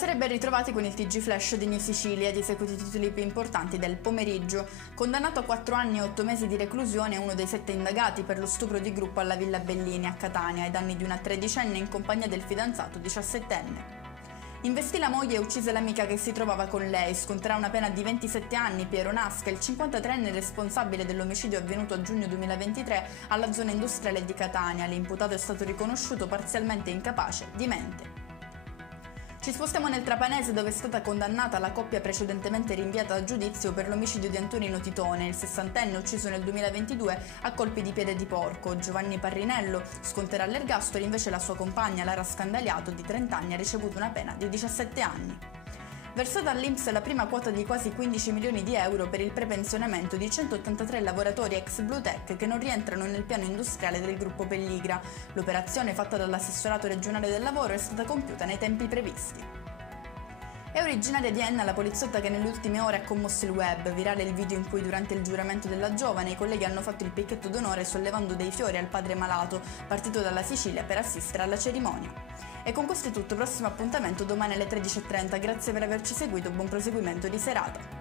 Buonasera e ben ritrovati con il TG Flash di New Sicilia. Di seguito i titoli più importanti del pomeriggio. Condannato a 4 anni e 8 mesi di reclusione uno dei 7 indagati per lo stupro di gruppo alla Villa Bellini a Catania ai danni di una tredicenne in compagnia del fidanzato 17enne. Investì la moglie e uccise l'amica che si trovava con lei. Sconterà una pena di 27 anni Piero Nasca, il 53enne responsabile dell'omicidio avvenuto a giugno 2023 alla zona industriale di Catania. L'imputato è stato riconosciuto parzialmente incapace di mente. Ci spostiamo nel Trapanese, dove è stata condannata la coppia precedentemente rinviata a giudizio per l'omicidio di Antonino Titone, il 60enne ucciso nel 2022 a colpi di piede di porco. Giovanni Parrinello sconterà l'ergastolo, invece la sua compagna Lara Scandaliato, di 30 anni, ha ricevuto una pena di 17 anni. Versata all'INPS la prima quota di quasi 15 milioni di euro per il prepensionamento di 183 lavoratori ex Bluetech che non rientrano nel piano industriale del gruppo Pelligra. L'operazione, fatta dall'assessorato regionale del lavoro, è stata compiuta nei tempi previsti. È originaria di Enna la poliziotta che nelle ultime ore ha commosso il web. Virale il video in cui durante il giuramento della giovane i colleghi hanno fatto il picchetto d'onore sollevando dei fiori al padre malato, partito dalla Sicilia per assistere alla cerimonia. E con questo è tutto, prossimo appuntamento domani alle 13:30. Grazie per averci seguito, buon proseguimento di serata.